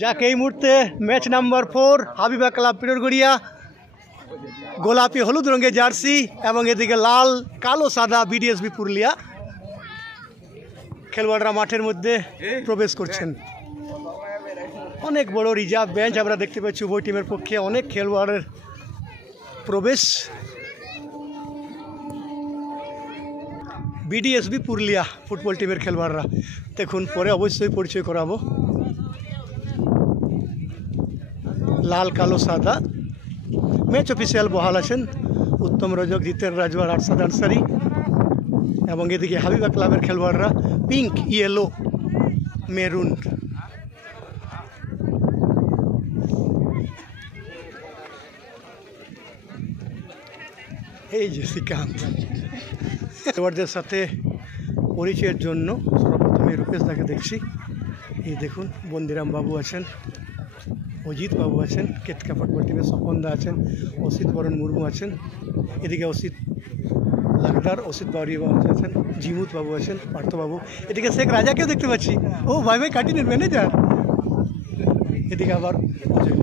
যাক এই মুহূর্তে ম্যাচ নাম্বার 4 হাবিবা ক্লাব পিরোরগড়িয়া গোলাপি হলুদ রঙের জার্সি এবং এদিকে লাল কালো সাদা বিডিএসবি পুরুলিয়া খেলোয়াড়রা মাঠের মধ্যে প্রবেশ করছেন। অনেক বড় রিজার্ভ বেঞ্চ আমরা দেখতে পাচ্ছি উভয় টিমের পক্ষে অনেক খেলোয়াড়ের প্রবেশ। বিডিএসবি পুরুলিয়া ফুটবল টিমের খেলোয়াড়রা দেখুন, পরে অবশ্যই পরিচয় করাবো। লাল কালো সাদা ম্যাচ অফিসিয়াল বহাল আছেন উত্তম রজক, জিতেন রাজওয়ার, আরশাদ আনসারি এবং এদিকে হাবিবা ক্লাবের খেলোয়াড়রা পিঙ্ক, ইয়েলো, মেরুন। এই যে শ্রীকান্ত খেলোয়াড়দের সাথে পরিচয়ের জন্য সর্বপ্রথমে রূপেশ দাকে দেখছি। এই দেখুন বন্দিরাম বাবু আছেন, অজিত বাবু আছেন, কেতকা ফুটবল টিমের স্বপনদা আছেন, অসিত বরণ মুর্মু আছেন, এদিকে অসিত লাগদার, অসিত বাউরি বাবু আছেন, জিমুত বাবু আছেন, পার্থবাবু, এদিকে শেখ রাজাকেও দেখতে পাচ্ছি, ও ভাই কাটিনের ম্যানেজার, এদিকে আবার অজয়।